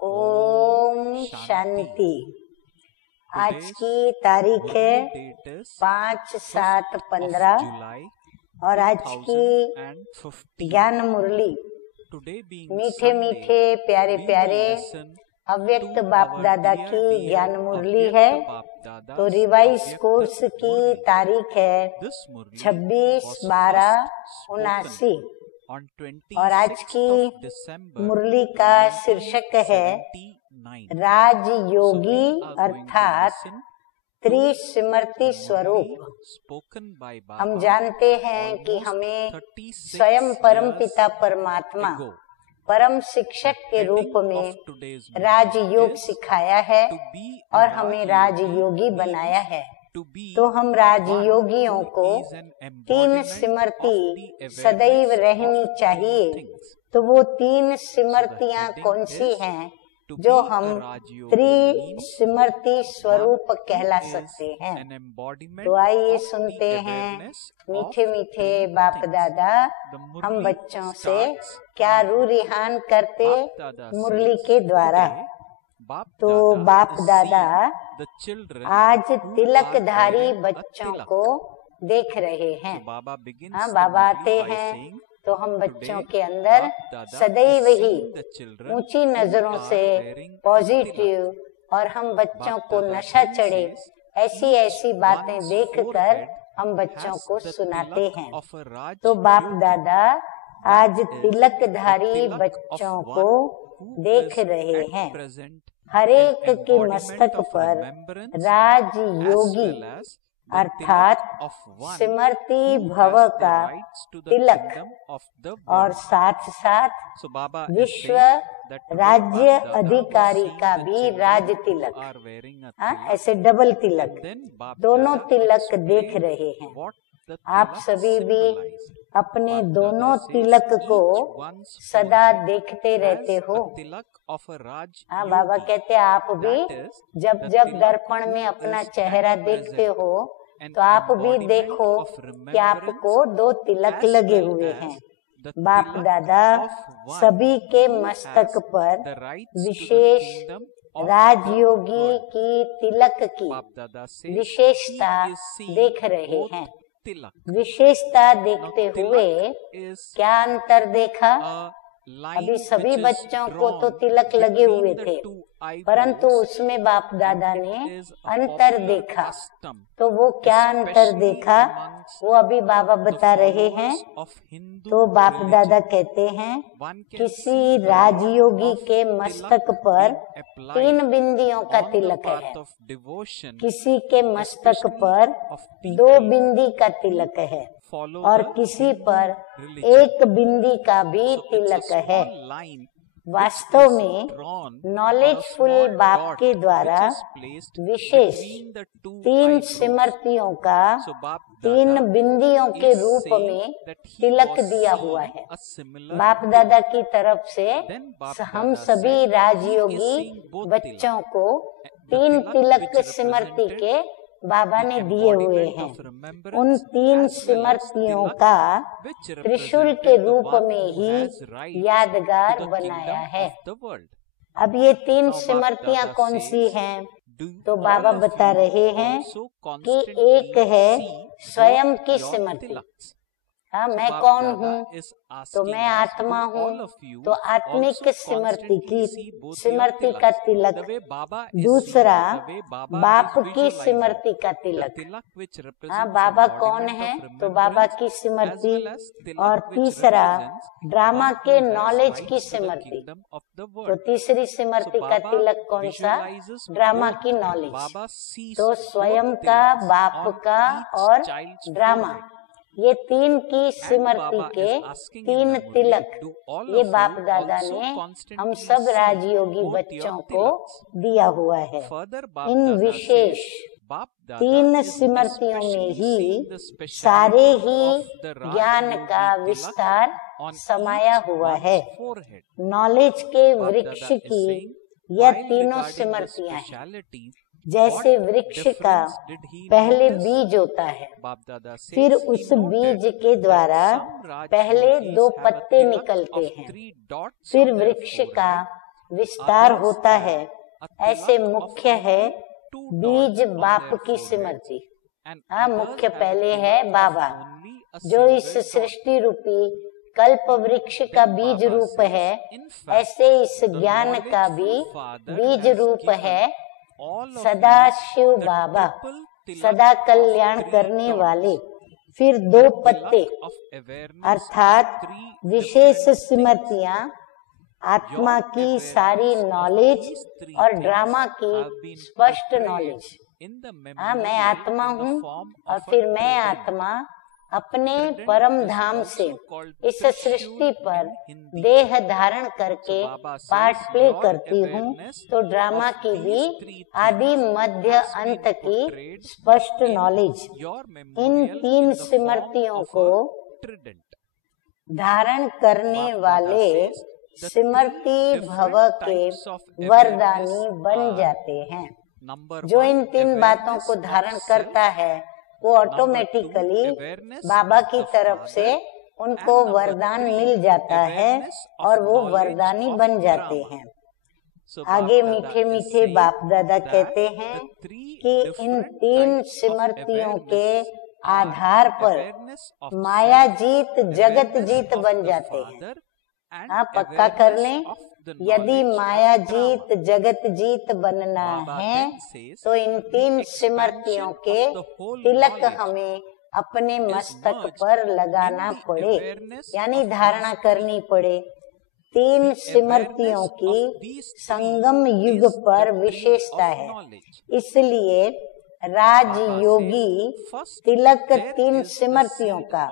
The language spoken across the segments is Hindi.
ओम शांति। आज की तारीख है 5/7/15 और आज की ज्ञान मुरली मीठे मीठे प्यारे प्यारे अव्यक्त बाप दादा की ज्ञान मुरली है। तो रिवाइज कोर्स की तारीख है 26/12/79 और आज की मुरली का शीर्षक है राजयोगी अर्थात त्रिस्मृति स्वरूप। हम जानते हैं कि हमें स्वयं परमपिता परमात्मा परम शिक्षक के रूप में राजयोग सिखाया है और हमें राजयोगी बनाया है। तो हम राजयोगियों को तीन स्मृति सदैव रहनी चाहिए। तो वो तीन स्मृतियाँ कौन सी हैं जो हम त्रिस्मृति स्वरूप कहला सकते हैं? तो आइए सुनते हैं मीठे मीठे बाप दादा हम बच्चों से क्या रूरिहान करते मुरली के द्वारा। तो बाप दादा आज तिलकधारी बच्चों को देख रहे हैं। हाँ, बाबा आते हैं तो हम बच्चों के अंदर सदैव ही ऊंची नजरों से पॉजिटिव और हम बच्चों को नशा चढ़े ऐसी ऐसी बातें देखकर हम बच्चों को सुनाते हैं। तो बाप दादा आज तिलकधारी बच्चों को देख रहे हैं। हरेक के मस्तक पर राजयोगी अर्थात स्मृति भव का तिलक और साथ साथ विश्व राज्य अधिकारी का भी राज तिलक, ऐसे डबल तिलक, दोनों तिलक देख रहे हैं। आप सभी भी अपने दोनों तिलक को सदा देखते रहते हो। हाँ, बाबा कहते हैं आप भी जब जब दर्पण में अपना चेहरा देखते हो तो आप भी देखो कि आपको दो तिलक लगे हुए हैं। बाप दादा सभी के मस्तक पर विशेष राजयोगी की तिलक की विशेषता देख रहे हैं। विशेषता देखते हुए क्या अंतर देखा? अभी सभी बच्चों को तो तिलक लगे हुए थे, परंतु उसमें बाप दादा ने अंतर देखा। तो वो क्या अंतर देखा वो अभी बाबा बता रहे हैं। तो बाप दादा कहते हैं किसी राजयोगी के मस्तक पर 3 बिंदियों का तिलक है, किसी के मस्तक पर 2 बिंदी का तिलक है और किसी पर 1 बिंदी का भी तिलक है। वास्तव में नॉलेजफुल बाप के द्वारा विशेष 3 स्मृतियों का 3 बिंदियों के रूप में तिलक दिया हुआ है बाप दादा की तरफ से। हम सभी राजयोगी बच्चों को 3 तिलक स्मृति के बाबा ने दिए हुए हैं। उन 3 स्मृतियों का त्रिशूल के रूप में ही यादगार बनाया है। अब ये 3 स्मृतियाँ कौन सी हैं? तो बाबा बता रहे हैं कि एक है स्वयं की स्मृति। हाँ, मैं कौन हूँ? तो मैं आत्मा हूँ, तो आत्मिक स्मृति का तिलक। दूसरा बाप की स्मृति का तिलक। हाँ, बाबा कौन है? तो बाबा की स्मृति। और तीसरा ड्रामा के नॉलेज की स्मृति। तो तीसरी स्मृति का तिलक कौन सा? ड्रामा की नॉलेज। तो स्वयं का, बाप का और ड्रामा, ये 3 की स्मृति के 3 तिलक ये बाप दादा ने हम सब राजयोगी बच्चों को दिया हुआ है। इन विशेष 3 स्मृतियों में ही सारे ही ज्ञान का विस्तार समाया हुआ है। नॉलेज के वृक्ष की यह तीनों स्मृतियाँ हैं। जैसे वृक्ष का पहले बीज होता है, फिर उस बीज के द्वारा पहले 2 पत्ते निकलते हैं, फिर वृक्ष का विस्तार होता है, ऐसे मुख्य है बीज बाप की स्मृति। मुख्य पहले है बाबा, जो इस सृष्टि रूपी कल्प वृक्ष का बीज रूप है, ऐसे इस ज्ञान का भी बीज रूप है सदा शिव बाबा, सदा कल्याण करने वाले। फिर 2 पत्ते अर्थात विशेष स्मृतियां, आत्मा की सारी नॉलेज और ड्रामा की स्पष्ट नॉलेज। मैं आत्मा हूँ और फिर मैं आत्मा अपने परम धाम से इस सृष्टि पर देह धारण करके पार्ट प्ले करती हूँ, तो ड्रामा की भी आदि मध्य अंत की स्पष्ट नॉलेज। इन 3 स्मृतियों को धारण करने वाले स्मृति भव के वरदानी बन जाते हैं। जो इन 3 बातों को धारण करता है वो ऑटोमेटिकली बाबा की तरफ से उनको वरदान मिल जाता है और वो वरदानी बन जाते हैं। आगे मीठे मीठे बाप दादा कहते हैं कि इन 3 स्मृतियों के आधार पर माया जीत जगत जीत बन जाते हैं। पक्का कर लें, यदि माया जीत जगत जीत बनना है तो इन 3 स्मृतियों के तिलक हमें अपने मस्तक पर लगाना पड़े, यानी धारणा करनी पड़े। 3 स्मृतियों की संगम युग पर विशेषता है, इसलिए राजयोगी तिलक 3 स्मृतियों का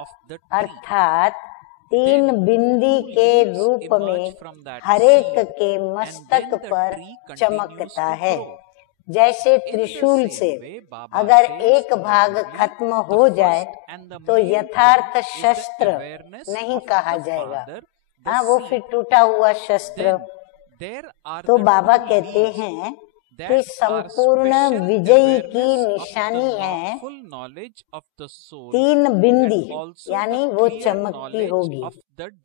अर्थात 3 बिंदी के रूप में हरेक के मस्तक पर चमकता है। जैसे त्रिशूल से अगर एक भाग खत्म हो जाए तो यथार्थ शस्त्र नहीं कहा जाएगा, वो फिर टूटा हुआ शस्त्र। तो बाबा कहते हैं कि संपूर्ण विजयी की निशानी है 3 बिंदी, यानी वो चमकती होगी।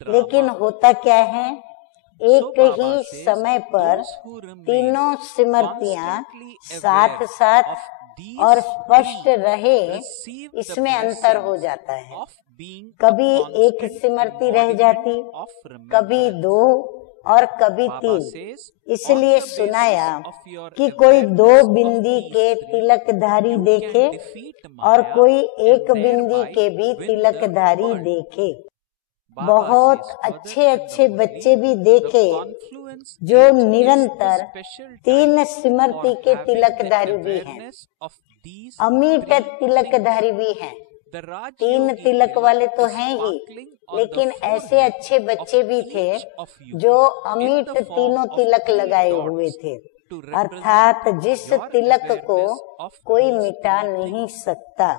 लेकिन होता क्या है, एक ही समय पर तीनों स्मृतियां साथ साथ और स्पष्ट रहे, इसमें अंतर हो जाता है। कभी एक स्मृति रह जाती, कभी 2 और कभी 3। इसलिए सुनाया कि कोई 2 बिंदी के तिलकधारी देखे और कोई 1 बिंदी के भी तिलकधारी देखे। बहुत अच्छे अच्छे बच्चे भी देखे जो निरंतर 3 स्मृति के तिलकधारी भी हैं, अमिट तिलकधारी भी हैं। 3 तिलक वाले तो हैं ही, लेकिन ऐसे अच्छे बच्चे भी थे जो अमिट तीनों तिलक लगाए हुए थे, अर्थात जिस तिलक को कोई मिटा नहीं सकता।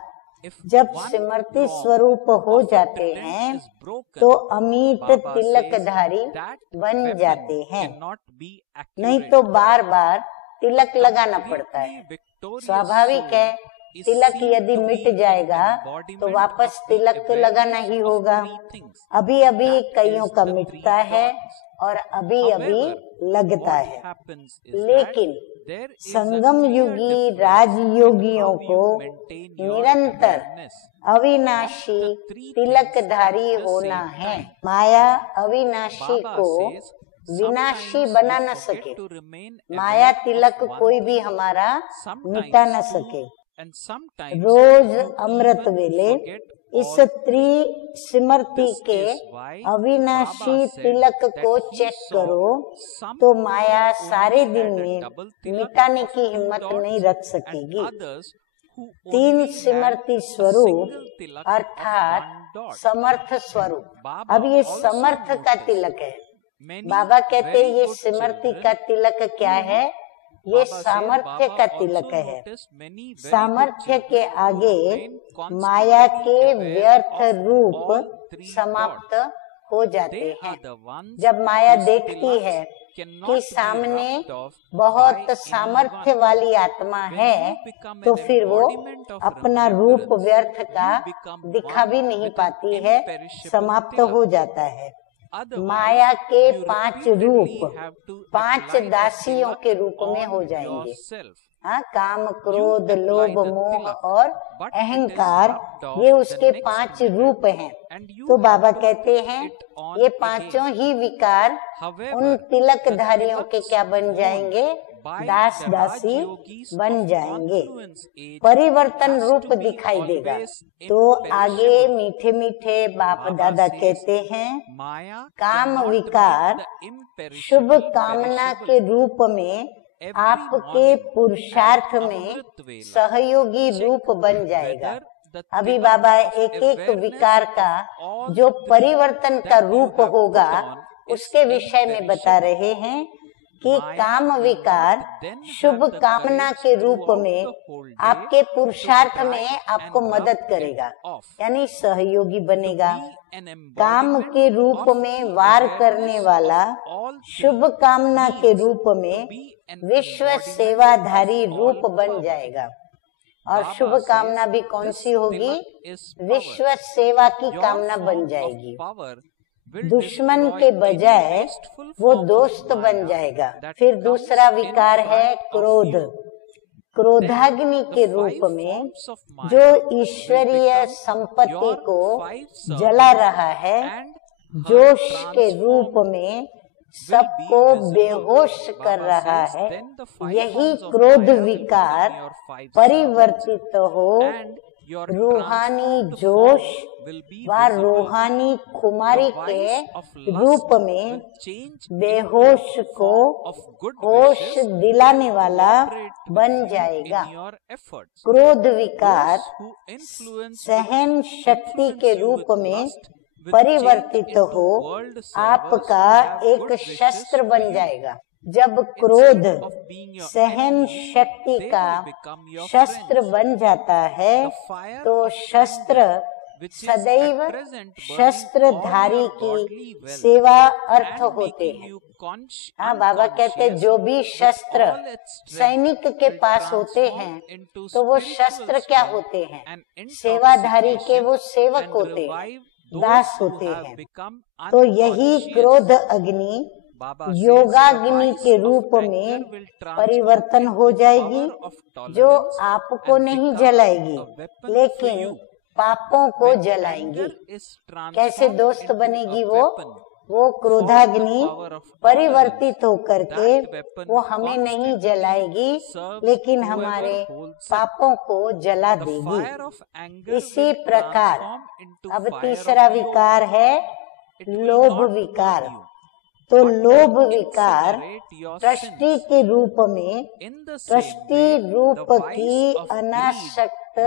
जब स्मृति स्वरूप हो जाते हैं तो अमिट तिलकधारी बन जाते हैं, नहीं तो बार बार तिलक लगाना पड़ता है। स्वाभाविक है, तिलक यदि मिट जाएगा तो वापस तिलक तो लगाना ही होगा। अभी अभी कईयों का मिटता है और अभी अभी लगता है, लेकिन संगम युगी राजयोगियों को निरंतर अविनाशी तिलकधारी होना है। माया अविनाशी को विनाशी बना न सके, माया तिलक कोई भी हमारा मिटा न सके। रोज अमृत वेले इस त्रिस्मृति के अविनाशी तिलक को चेक करो तो माया सारे दिन में मिटाने की हिम्मत नहीं रख सकेगी। 3 स्मृति स्वरूप अर्थात समर्थ स्वरूप। अब ये समर्थ का तिलक है। बाबा कहते ये स्मृति का तिलक क्या है, ये सामर्थ्य का तिलक है। सामर्थ्य के आगे माया के व्यर्थ रूप समाप्त हो जाते हैं। जब माया देखती है कि सामने बहुत सामर्थ्य वाली आत्मा है तो फिर वो अपना रूप व्यर्थ का दिखा भी नहीं पाती है, समाप्त हो जाता है। माया के 5 रूप 5 दासियों के रूप में हो जाएंगे। हाँ, काम, क्रोध, लोभ, मोह और अहंकार, ये उसके 5 रूप हैं। तो बाबा कहते हैं ये पांचों ही विकार उन तिलकधारियों के क्या बन जाएंगे? दास दासी बन जाएंगे, परिवर्तन रूप दिखाई देगा। तो आगे मीठे मीठे बाप दादा कहते हैं काम विकार शुभ कामना के रूप में आपके पुरुषार्थ में सहयोगी रूप बन जाएगा। अभी बाबा एक एक विकार का जो परिवर्तन का रूप होगा उसके विषय में बता रहे हैं कि काम विकार शुभ कामना के रूप में आपके पुरुषार्थ में आपको मदद करेगा, यानी सहयोगी बनेगा। काम के रूप में वार करने वाला शुभ कामना के रूप में विश्व सेवाधारी रूप बन जाएगा। और शुभ कामना भी कौन सी होगी? विश्व सेवा की कामना बन जाएगी। दुश्मन के बजाय वो दोस्त बन जाएगा। फिर दूसरा विकार है क्रोध। क्रोधाग्नि के रूप में जो ईश्वरीय संपत्ति को जला रहा है, जोश के रूप में सबको बेहोश कर रहा है, यही क्रोध विकार परिवर्तित हो रूहानी जोश व रूहानी खुमारी के रूप में बेहोश को होश दिलाने वाला बन जाएगा। क्रोध विकार सहन शक्ति के रूप में परिवर्तित हो आपका एक शस्त्र बन जाएगा। जब क्रोध सहन शक्ति का शस्त्र बन जाता है तो शस्त्र सदैव शस्त्रधारी की सेवा अर्थ होते हैं। हाँ, बाबा कहते जो भी शस्त्र सैनिक के पास होते हैं तो वो शस्त्र क्या होते हैं? सेवाधारी के वो सेवक होते हैं, दास होते हैं। तो यही क्रोध अग्नि योगाग्नि के रूप में परिवर्तन हो जाएगी, जो आपको नहीं जलाएगी लेकिन पापों को जलाएंगी। कैसे दोस्त बनेगी वो क्रोधाग्नि परिवर्तित होकर के वो हमें नहीं जलाएगी लेकिन हमारे पापों को जला देगी। इसी प्रकार अब तीसरा विकार है लोभ विकार। तो लोभ विकार सृष्टि के रूप में सृष्टि रूप की अनासक्त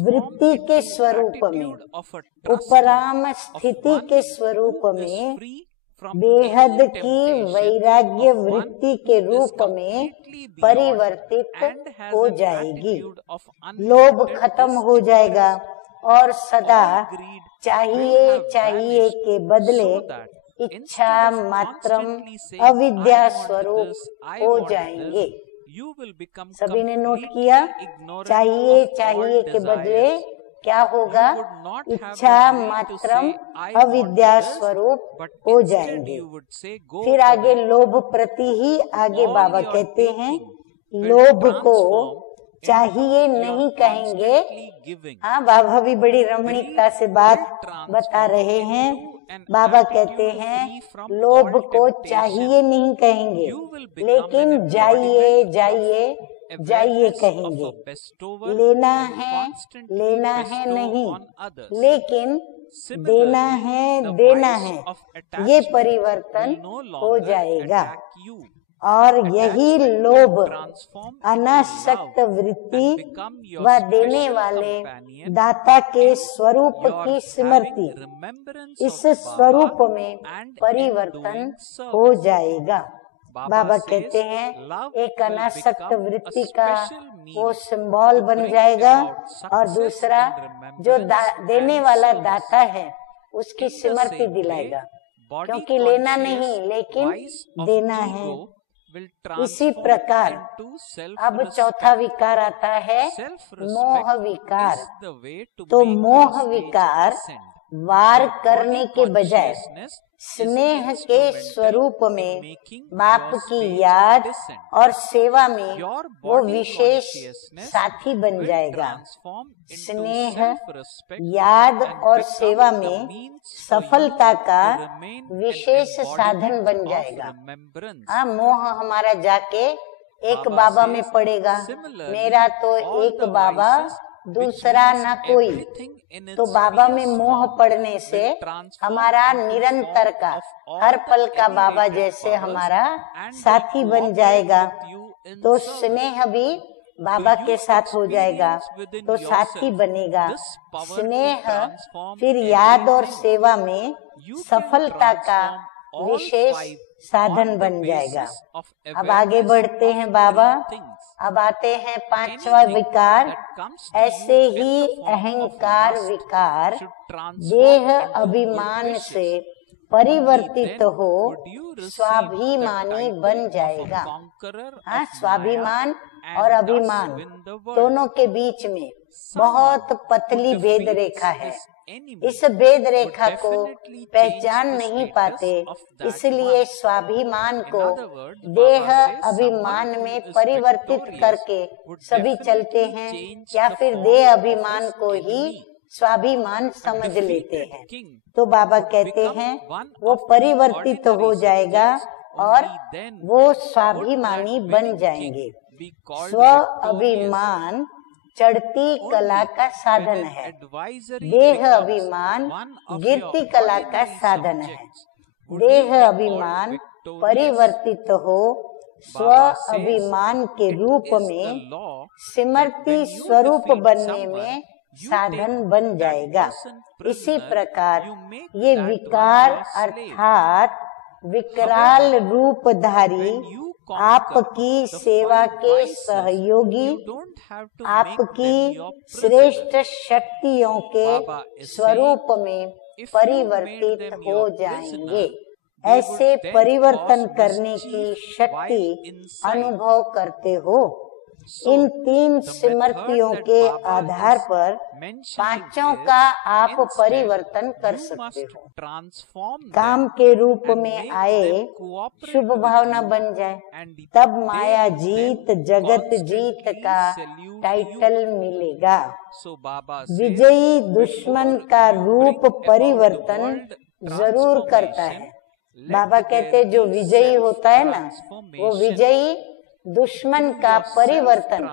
वृत्ति के स्वरूप में उपराम स्थिति के स्वरूप में बेहद की वैराग्य वृत्ति के रूप में परिवर्तित हो जाएगी। लोभ खत्म हो जाएगा और सदा चाहिए चाहिए के बदले इच्छा मात्रम अविद्या स्वरूप हो जाएंगे। सभी ने नोट किया, चाहिए चाहिए के बदले क्या होगा? इच्छा मात्रम अविद्या स्वरूप हो जाएंगे। फिर आगे लोभ प्रति ही आगे बाबा कहते हैं लोभ को चाहिए नहीं कहेंगे। हाँ, बाबा भी बड़ी रमणीकता से बात बता रहे हैं। बाबा कहते हैं लोभ को चाहिए नहीं कहेंगे लेकिन जाइए जाइए जाइए कहेंगे। लेना है नहीं लेकिन देना है ये परिवर्तन हो जाएगा। और यही लोभ अनासक्त वृत्ति व देने वाले दाता के स्वरूप की स्मृति, इस स्वरूप में परिवर्तन हो जाएगा। बाबा कहते हैं एक अनासक्त वृत्ति का वो सिंबल बन जाएगा और दूसरा जो देने वाला दाता है उसकी स्मृति दिलाएगा, क्योंकि लेना नहीं लेकिन देना है। इसी प्रकार अब चौथा विकार आता है मोह विकार। तो मोह विकार वार करने के बजाय स्नेह के स्वरूप में बाप की याद और सेवा में वो विशेष साथी बन जाएगा। स्नेह, याद और सेवा में सफलता का विशेष साधन बन जाएगा। मोह हमारा जाके एक बाबा में पड़ेगा, मेरा तो एक बाबा दूसरा ना कोई। तो बाबा में मोह पड़ने से हमारा निरंतर का, हर पल का बाबा जैसे हमारा साथी बन जाएगा। तो स्नेह भी बाबा के साथ हो जाएगा, तो साथी बनेगा। स्नेह फिर याद और सेवा में सफलता का विशेष साधन बन जाएगा। अब आगे बढ़ते हैं बाबा। अब आते हैं पांचवा विकार। ऐसे ही अहंकार विकार देह अभिमान से परिवर्तित हो स्वाभिमानी बन जाएगा। हाँ, स्वाभिमान और अभिमान दोनों के बीच में बहुत पतली भेद रेखा है। इस भेद रेखा को पहचान नहीं पाते, इसलिए स्वाभिमान को देह अभिमान में परिवर्तित करके सभी चलते हैं, या फिर देह अभिमान को ही स्वाभिमान समझ लेते हैं। तो बाबा कहते हैं वो परिवर्तित हो जाएगा और वो स्वाभिमानी बन जाएंगे। स्व अभिमान चढ़ती कला का साधन है, देह अभिमान गिरती कला का साधन है। देह अभिमान परिवर्तित हो स्व अभिमान के रूप में सिमरती स्वरूप बनने में साधन बन जाएगा। इसी प्रकार ये विकार अर्थात विकराल रूपधारी आपकी सेवा के सहयोगी, आपकी श्रेष्ठ शक्तियों के स्वरूप में परिवर्तित हो जाएंगे। ऐसे परिवर्तन करने की शक्ति अनुभव करते हो। इन तीन स्मृतियों के आधार पर पांचों का आप परिवर्तन कर सकते हो। काम के रूप में आए शुभ भावना बन जाए, तब माया जीत जगत जीत का टाइटल मिलेगा। विजयी दुश्मन का रूप परिवर्तन जरूर करता है। बाबा कहते जो विजयी होता है ना, वो विजयी दुश्मन का परिवर्तन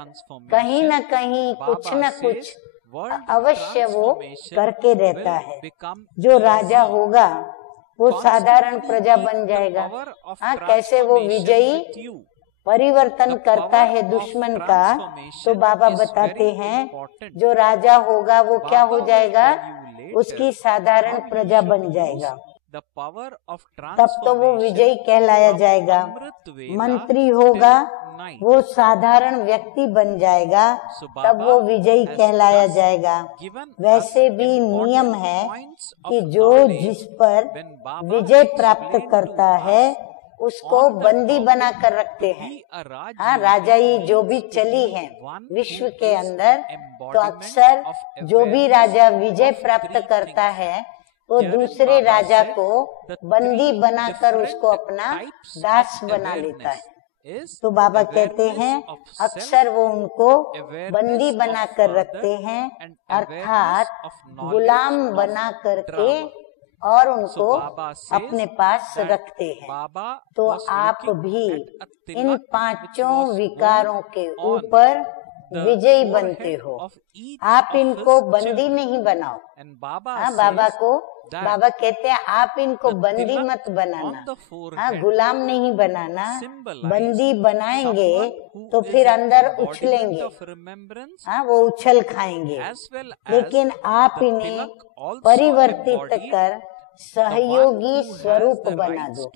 कहीं न कहीं कुछ न कुछ अवश्य वो करके रहता है। जो राजा होगा वो साधारण प्रजा बन जाएगा। हाँ, कैसे वो विजयी परिवर्तन करता है दुश्मन का, तो बाबा बताते हैं जो राजा होगा वो क्या हो जाएगा, उसकी साधारण प्रजा बन जाएगा। तब तो वो विजयी कहलाया जाएगा। मंत्री होगा वो साधारण व्यक्ति बन जाएगा, तब वो विजयी कहलाया जाएगा। वैसे भी नियम है कि जो जिस पर विजय प्राप्त करता है उसको बंदी बना कर रखते हैं। हाँ, राजाई जो भी चली है विश्व के अंदर, तो अक्सर जो भी राजा विजय प्राप्त करता है वो दूसरे राजा को बंदी बनाकर उसको अपना दास बना लेता है। तो बाबा कहते हैं अक्सर वो उनको बंदी बना कर रखते हैं, अर्थात गुलाम बना करके और उनको अपने पास रखते हैं। तो आप भी इन पांचों विकारों के ऊपर विजयी बनते हो। आप इनको बंदी नहीं बनाओ। हाँ, बाबा कहते हैं आप इनको बंदी मत बनाना। हाँ, गुलाम नहीं बनाना। बंदी बनाएंगे तो फिर अंदर उछलेंगे। हाँ, वो उछल खाएंगे। लेकिन आप इन्हें परिवर्तित कर सहयोगी स्वरूप बना दो,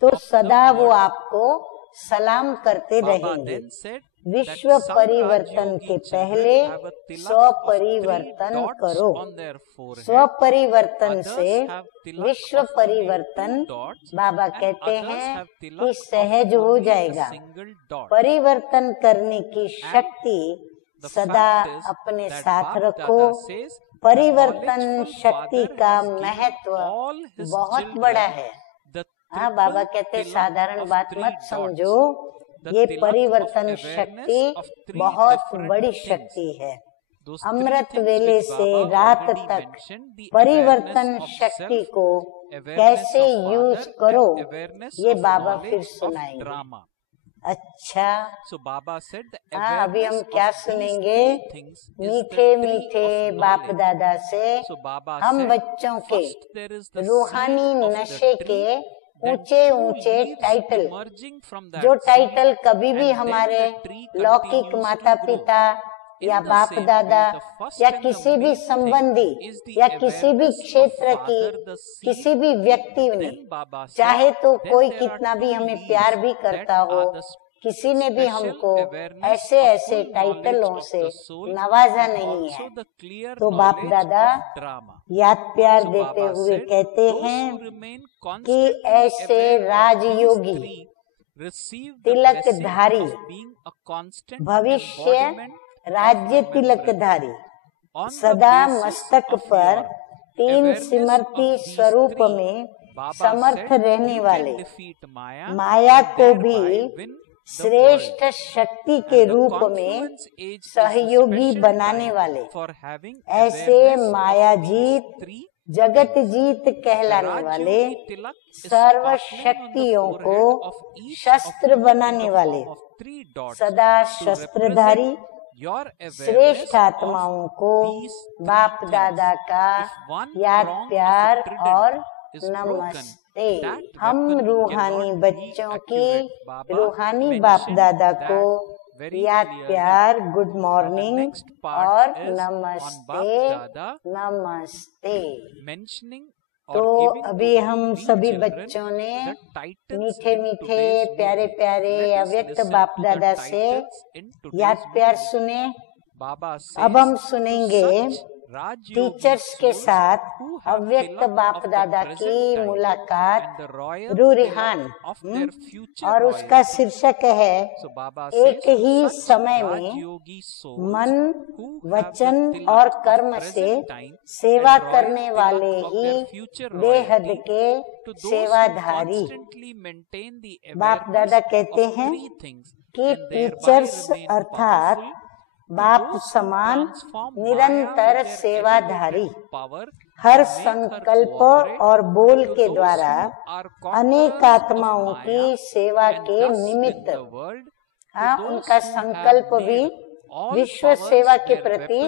तो सदा वो आपको सलाम करते रहेंगे। विश्व परिवर्तन के पहले स्व परिवर्तन करो। स्व परिवर्तन से विश्व परिवर्तन बाबा कहते हैं कि सहज हो जाएगा। परिवर्तन करने की शक्ति सदा अपने साथ रखो। परिवर्तन शक्ति का महत्व बहुत बड़ा है। हाँ, बाबा कहते साधारण बात मत समझो, ये परिवर्तन शक्ति बहुत बड़ी शक्ति है। अमृत वेले से रात तक परिवर्तन शक्ति को कैसे यूज करो, ये बाबा फिर सुनाएंगे। अच्छा, अभी हम क्या सुनेंगे? मीठे मीठे बाप दादा से हम बच्चों के रूहानी नशे के ऊंचे ऊंचे टाइटल, जो टाइटल कभी भी हमारे लौकिक माता पिता या बाप दादा या किसी भी संबंधी या किसी भी क्षेत्र की किसी भी व्यक्ति ने, चाहे तो कोई कितना भी हमें प्यार भी करता हो, किसी ने भी हमको ऐसे ऐसे टाइटलों से नवाजा नहीं है, तो बाप दादा याद प्यार देते हुए कहते हैं कि ऐसे राजयोगी, तिलकधारी, भविष्य राज्य तिलकधारी, सदा मस्तक पर तीन सिमरती स्वरूप में समर्थ रहने वाले, माया को भी श्रेष्ठ शक्ति के रूप में सहयोगी बनाने वाले, ऐसे माया जीत जगत जीत कहलाने वाले, सर्व शक्तियों को शस्त्र बनाने वाले, सदा शस्त्रधारी श्रेष्ठ आत्माओं को बाप दादा का याद प्यार और नमस्ते। हम रूहानी बच्चों की रूहानी बाप दादा को याद प्यार, गुड मॉर्निंग और नमस्ते नमस्ते। तो अभी हम सभी बच्चों ने मीठे मीठे प्यारे प्यारे अव्यक्त बाप दादा से याद प्यार सुने। अब हम सुनेंगे टीचर्स के साथ अव्यक्त बाप दादा की मुलाकात रूरिहान, और उसका शीर्षक है एक ही समय में मन, वचन और कर्म से सेवा करने वाले ही बेहद के सेवाधारी। बाप दादा कहते हैं कि टीचर्स अर्थात बाप समान निरंतर सेवाधारी, हर संकल्प और बोल के द्वारा अनेक आत्माओं की सेवा के निमित्त, हाँ, उनका संकल्प भी विश्व सेवा के प्रति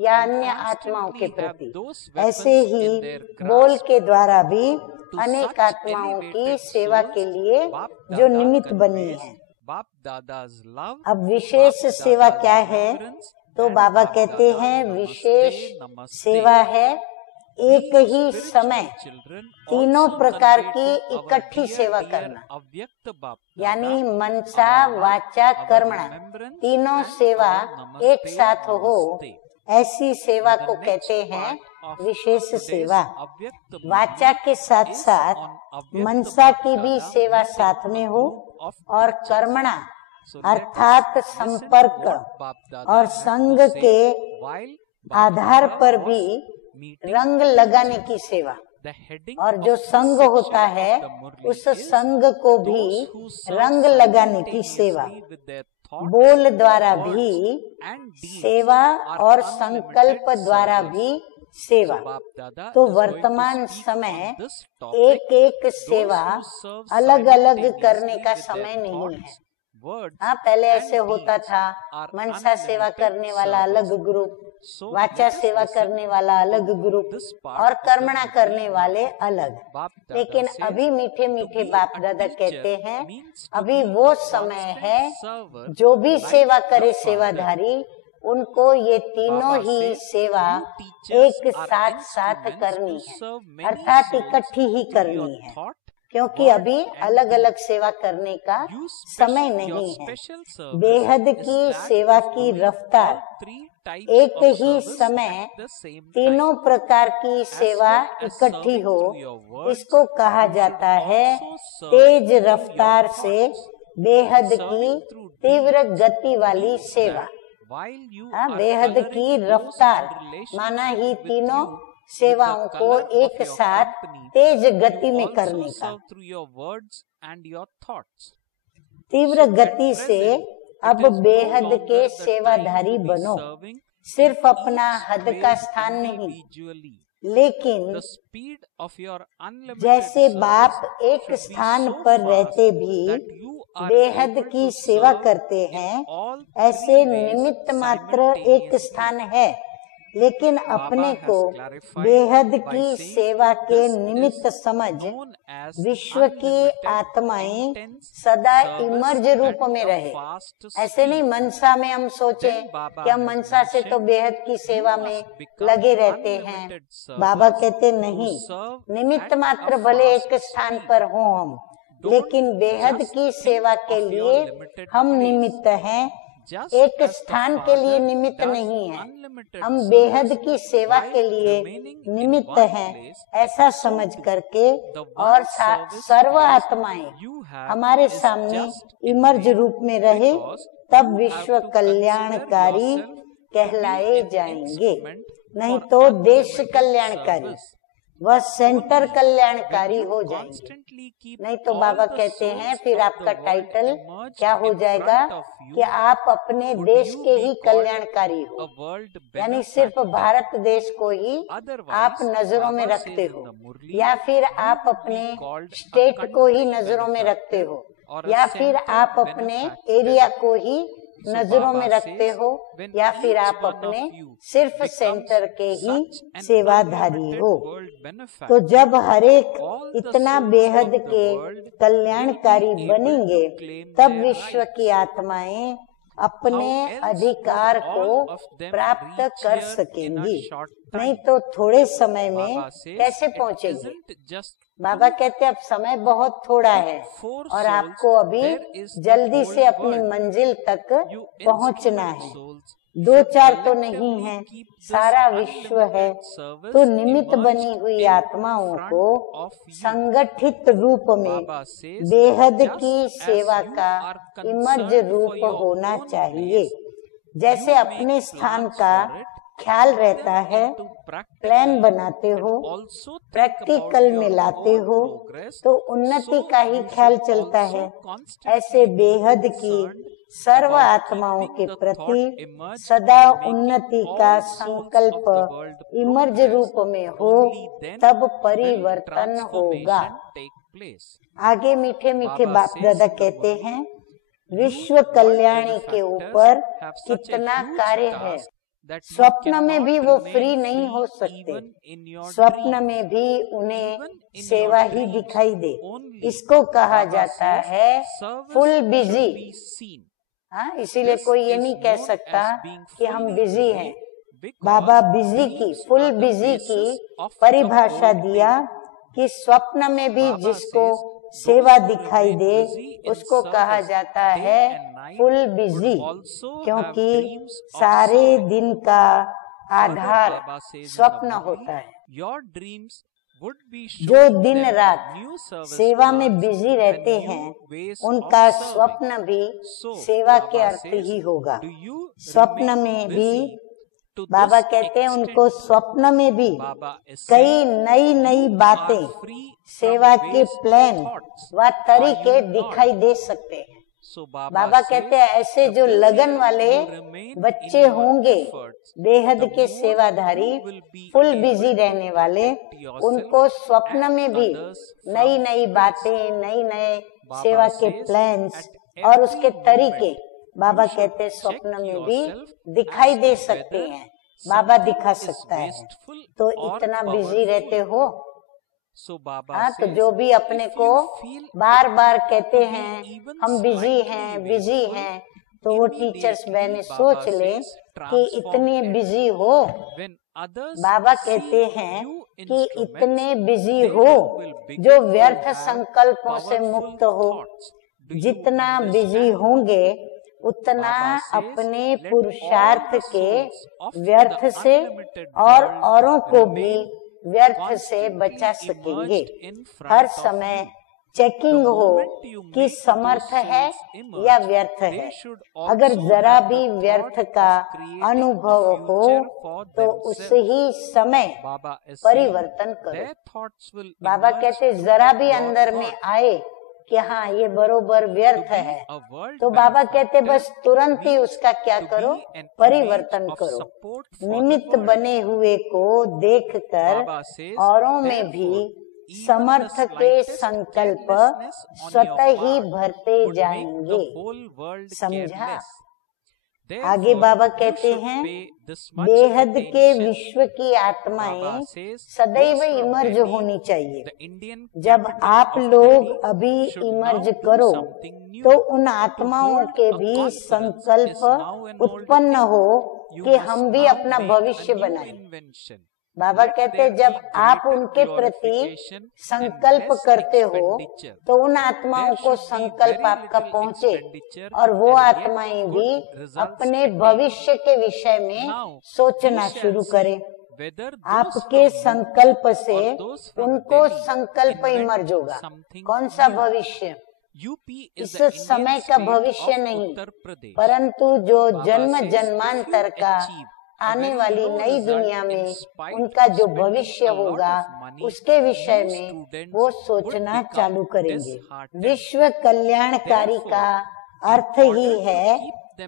या अन्य आत्माओं के प्रति, ऐसे ही बोल के द्वारा भी अनेक आत्माओं की सेवा के लिए जो निमित्त बनी है। अब विशेष सेवा क्या है? तो बाबा कहते हैं विशेष सेवा है एक ही समय तीनों प्रकार की इकट्ठी सेवा करना, यानी मनसा वाचा कर्मणा, तीनों सेवा एक साथ हो, ऐसी सेवा को कहते हैं विशेष सेवा। वाचा के साथ साथ मनसा की भी सेवा साथ में हो, और कर्मणा अर्थात संपर्क और संग के आधार पर भी रंग लगाने की सेवा, और जो संग होता है उस संग को भी रंग लगाने की सेवा, बोल द्वारा भी सेवा और संकल्प द्वारा भी सेवा। तो वर्तमान समय एक एक सेवा अलग अलग करने का समय नहीं है। हाँ, पहले ऐसे होता था, मनसा सेवा करने वाला अलग ग्रुप, वाचा सेवा करने वाला अलग ग्रुप और कर्मणा करने वाले अलग। लेकिन अभी मीठे मीठे बाप दादा कहते हैं अभी वो समय है जो भी सेवा करे सेवाधारी, उनको ये तीनों ही सेवा एक साथ साथ करनी है, अर्थात इकट्ठी ही करनी है, क्योंकि अभी अलग अलग सेवा करने का समय नहीं है। बेहद की सेवा की रफ्तार एक ही समय तीनों प्रकार की सेवा इकट्ठी हो, इसको कहा जाता है तेज रफ्तार से बेहद की तीव्र गति वाली सेवा। बेहद की रफ्तार माना ही तीनों सेवाओं को एक साथ तेज गति में करने का। तीव्र गति से अब बेहद के सेवाधारी बनो। सिर्फ अपना हद का स्थान नहीं, लेकिन जैसे बाप एक स्थान पर रहते भी बेहद की सेवा करते हैं, ऐसे निमित्त मात्र एक स्थान है, लेकिन अपने को बेहद की सेवा के निमित्त समझ विश्व की आत्माएं सदा इमर्ज रूप में रहे। ऐसे नहीं मनसा में हम सोचें कि हम मनसा से तो बेहद की सेवा में लगे रहते हैं। बाबा कहते नहीं, निमित्त मात्र भले एक स्थान पर हो हम, लेकिन बेहद की सेवा के लिए हम निमित्त हैं, एक स्थान के लिए निमित्त नहीं है। हम बेहद की सेवा के लिए निमित्त हैं, ऐसा समझ करके और सर्व आत्माएं हमारे सामने इमर्ज रूप में रहे, तब विश्व कल्याणकारी कहलाए जाएंगे। नहीं तो देश कल्याणकारी, वह सेंटर कल्याणकारी हो जाएंगे। नहीं तो बाबा कहते हैं फिर आपका टाइटल क्या हो जाएगा कि आप अपने देश के ही कल्याणकारी हो, यानी सिर्फ भारत देश को ही आप नजरों में रखते हो, या फिर आप अपने स्टेट को ही नजरों में रखते हो, या फिर आप अपने एरिया को ही नजरों में रखते हो, या फिर आप अपने सिर्फ सेंटर के ही सेवाधारी हो। तो जब हरेक इतना बेहद के कल्याणकारी बनेंगे, तब विश्व की आत्माएं अपने अधिकार को प्राप्त कर सकेंगी। नहीं तो थोड़े समय में कैसे पहुँचेंगे? बाबा कहते अब समय बहुत थोड़ा है और आपको अभी जल्दी से अपनी मंजिल तक पहुंचना है। 2-4 तो नहीं है, सारा विश्व है। तो निमित्त बनी हुई आत्माओं को संगठित रूप में बेहद की सेवा का इमर्ज रूप होना चाहिए। जैसे अपने स्थान का ख्याल रहता है, प्लान बनाते हो, प्रैक्टिकल में लाते हो, तो उन्नति का ही ख्याल चलता है। ऐसे बेहद की सर्व आत्माओं के प्रति सदा उन्नति का संकल्प इमर्ज रूप में हो, तब परिवर्तन होगा। आगे मीठे मीठे बाप दादा कहते हैं, विश्व कल्याणी के ऊपर कितना कार्य है। स्वप्न में भी वो फ्री नहीं हो सकते, स्वप्न में भी उन्हें सेवा ही दिखाई दे। इसको कहा जाता है फुल बिजी। हाँ, इसीलिए कोई ये नहीं कह सकता कि हम बिजी हैं। बाबा बिजी की, फुल बिजी की परिभाषा दिया कि स्वप्न में भी जिसको सेवा दिखाई दे उसको कहा जाता है फुल बिजी, क्योंकि सारे दिन का आधार स्वप्न होता है। जो दिन रात सेवा में बिजी रहते हैं, उनका स्वप्न भी सेवा के अर्थ ही होगा। स्वप्न में भी बाबा कहते हैं उनको स्वप्न में भी कई नई नई बातें, सेवा के प्लान व तरीके दिखाई दे सकते हैं। बाबा कहते हैं ऐसे जो लगन वाले बच्चे होंगे, बेहद के सेवाधारी, फुल बिजी रहने वाले, उनको स्वप्न में भी नई नई बातें, नई नए सेवा के प्लान्स और उसके तरीके बाबा कहते हैं स्वप्न में भी दिखाई दे सकते हैं। बाबा दिखा सकता है। तो इतना बिजी रहते हो। हाँ, तो जो भी अपने को बार बार कहते हैं हम बिजी हैं, तो वो टीचर्स बहने सोच ले कि इतने बिजी हो। बाबा कहते हैं कि इतने बिजी हो जो व्यर्थ संकल्पों से मुक्त हो। जितना बिजी होंगे उतना अपने पुरुषार्थ के व्यर्थ से और औरों को भी व्यर्थ से बचा सकेंगे। हर समय चेकिंग हो कि समर्थ है या व्यर्थ है। अगर जरा भी व्यर्थ का अनुभव हो तो उस ही समय परिवर्तन करो। बाबा कहते जरा भी अंदर में आए कि हाँ ये बरोबर व्यर्थ है, तो बाबा कहते बस तुरंत ही उसका क्या करो, परिवर्तन करो। निमित्त बने हुए को देखकर औरों में भी समर्थ के संकल्प स्वतः ही भरते जाएंगे। समझा? आगे बाबा कहते हैं बेहद के विश्व की आत्माएं सदैव इमर्ज होनी चाहिए। जब आप लोग अभी इमर्ज करो तो उन आत्माओं के भी संकल्प उत्पन्न हो कि हम भी अपना भविष्य बनाएं। बाबा कहते जब आप उनके प्रति संकल्प करते हो तो उन आत्माओं को संकल्प आपका पहुँचे और वो आत्माएं भी अपने भविष्य के विषय में सोचना शुरू करें। आपके संकल्प से उनको संकल्प इमर्ज होगा। कौन सा भविष्य? इस समय का भविष्य नहीं, परंतु जो जन्म जन्मांतर का आने वाली नई दुनिया में उनका जो भविष्य होगा उसके विषय में वो सोचना चालू करेंगे। विश्व कल्याणकारी का अर्थ ही है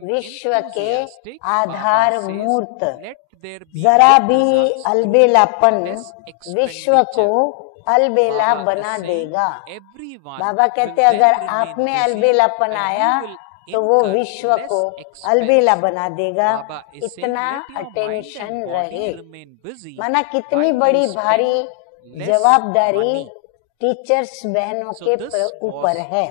विश्व के आधार मूर्त। जरा भी अलबेलापन विश्व को अलबेला बना देगा। बाबा कहते अगर आप में अलबेलापन आया तो वो विश्व को अलबेला बना देगा। इतना अटेंशन रहे। माना कितनी बड़ी भारी जवाबदारी टीचर्स बहनों के ऊपर है।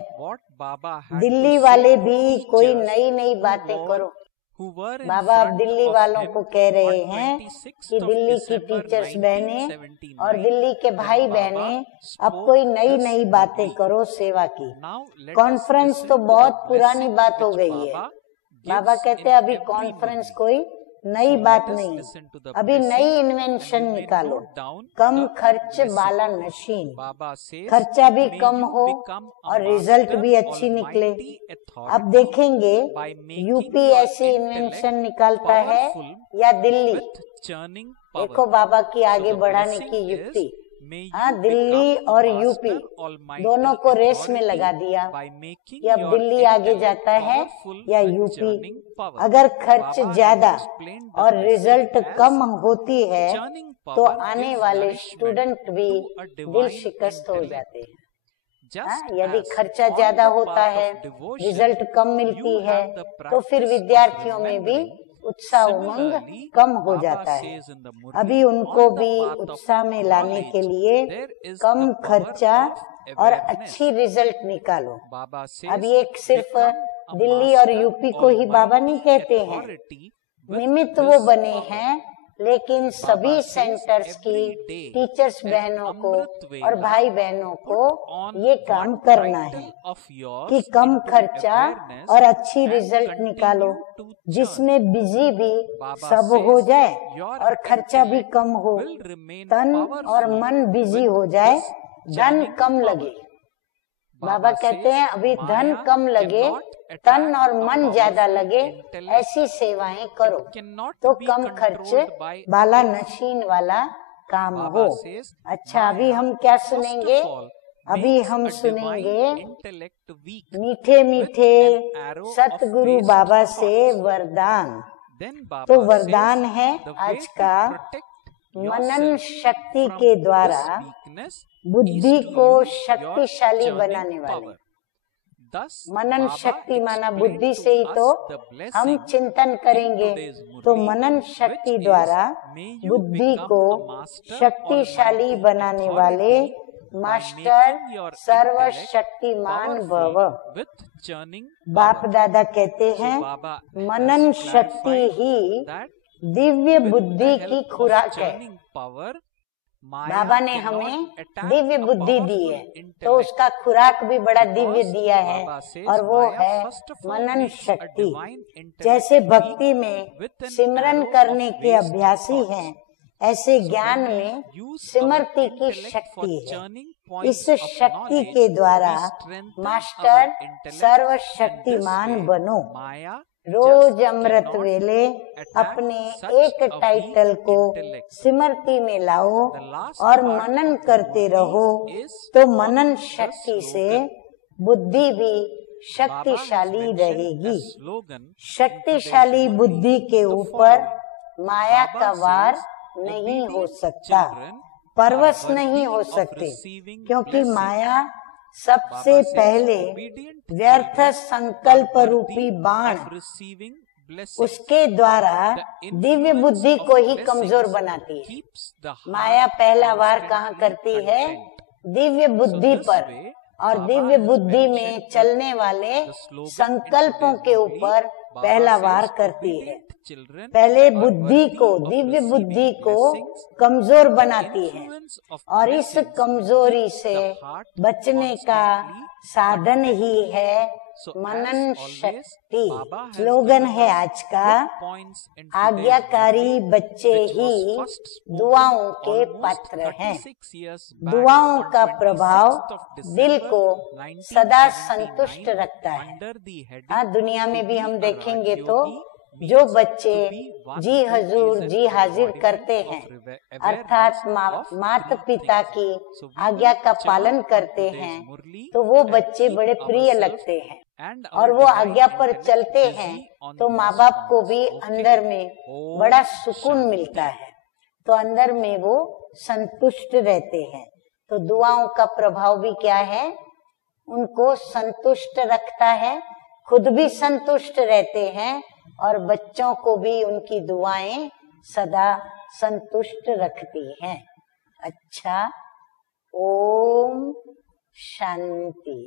दिल्ली वाले भी कोई नई नई बातें करो। बाबा अब दिल्ली वालों को कह रहे हैं कि दिल्ली की टीचर्स बहनें और दिल्ली के भाई बहनें अब कोई नई नई बातें करो सेवा की। कॉन्फ्रेंस तो बहुत पुरानी बात हो गई है। बाबा कहते हैं अभी कॉन्फ्रेंस कोई नई बात नहीं, अभी नई इन्वेंशन निकालो। कम खर्च वाला मशीन, खर्चा भी कम हो और रिजल्ट भी अच्छी निकले। अब देखेंगे यूपी ऐसी इन्वेंशन निकालता है या दिल्ली। देखो बाबा की आगे बढ़ाने की युक्ति। हाँ, दिल्ली और यूपी दोनों को रेस में लगा दिया कि अब दिल्ली आगे जाता है या यूपी। अगर खर्च ज्यादा और रिजल्ट कम होती है तो आने वाले स्टूडेंट भी दिल शिकस्त हो जाते हैं। यदि खर्चा ज्यादा होता है, रिजल्ट कम मिलती है तो फिर विद्यार्थियों में भी उत्साह उमंग कम हो जाता है। अभी उनको भी उत्साह में लाने के लिए कम खर्चा और अच्छी रिजल्ट निकालो। अभी एक सिर्फ दिल्ली और यूपी को ही बाबा नहीं कहते हैं, निमित्त वो बने हैं, लेकिन सभी सेंटर्स की टीचर्स बहनों को और भाई बहनों को ये काम करना है कि कम खर्चा और अच्छी रिजल्ट निकालो, जिसमें बिजी भी सब हो जाए और खर्चा भी कम हो, तन और मन बिजी हो जाए, धन कम लगे। बाबा कहते हैं अभी धन कम लगे, तन और मन ज्यादा लगे, ऐसी सेवाएं करो तो कम खर्च वाला नशीन वाला काम हो। अच्छा, अभी हम क्या सुनेंगे? अभी हम सुनेंगे मीठे मीठे सतगुरु बाबा से वरदान। तो वरदान है आज का, मनन शक्ति के द्वारा बुद्धि को शक्तिशाली बनाने वाले। मनन शक्ति माना बुद्धि से ही तो हम चिंतन करेंगे, तो मनन शक्ति द्वारा बुद्धि को शक्तिशाली बनाने वाले मास्टर सर्वशक्तिमान भव। बाप दादा कहते हैं मनन शक्ति ही दिव्य बुद्धि की खुराक है। बाबा ने हमें दिव्य बुद्धि दी है तो उसका खुराक भी बड़ा दिव्य दिया है, और वो है मनन शक्ति। जैसे भक्ति में सिमरन करने के अभ्यासी हैं, ऐसे ज्ञान में स्मृति की शक्ति है। इस शक्ति के द्वारा मास्टर सर्वशक्तिमान बनो। रोज अमृत वेले अपने एक टाइटल को स्मृति में लाओ और मनन करते रहो, तो मनन शक्ति से बुद्धि भी शक्तिशाली रहेगी। शक्तिशाली बुद्धि के ऊपर माया का वार नहीं हो सकता, परवश नहीं हो सकते, क्योंकि माया सबसे पहले व्यर्थ संकल्प रूपी बाण उसके द्वारा दिव्य बुद्धि को ही कमजोर बनाती है। माया पहला वार कहाँ करती है? दिव्य बुद्धि पर, और दिव्य बुद्धि में चलने वाले संकल्पों के ऊपर पहला वार करती है। पहले बुद्धि को, दिव्य बुद्धि को कमजोर बनाती है, और इस कमजोरी से बचने का साधन ही है मनन शक्ति। स्लोगन है आज का, आज्ञाकारी बच्चे ही दुआओं के पात्र हैं। दुआओं का प्रभाव दिल को सदा संतुष्ट रखता है। हाँ, दुनिया में भी हम देखेंगे तो जो बच्चे जी हजूर जी हाजिर करते हैं, अर्थात माता पिता की आज्ञा का पालन करते हैं, तो वो बच्चे बड़े प्रिय लगते हैं, और वो आज्ञा पर चलते हैं तो माँ बाप को भी अंदर में बड़ा सुकून मिलता है, तो अंदर में वो संतुष्ट रहते हैं। तो दुआओं का प्रभाव भी क्या है? उनको संतुष्ट रखता है, खुद भी संतुष्ट रहते हैं, और बच्चों को भी उनकी दुआएं सदा संतुष्ट रखती हैं। अच्छा, ओम शांति।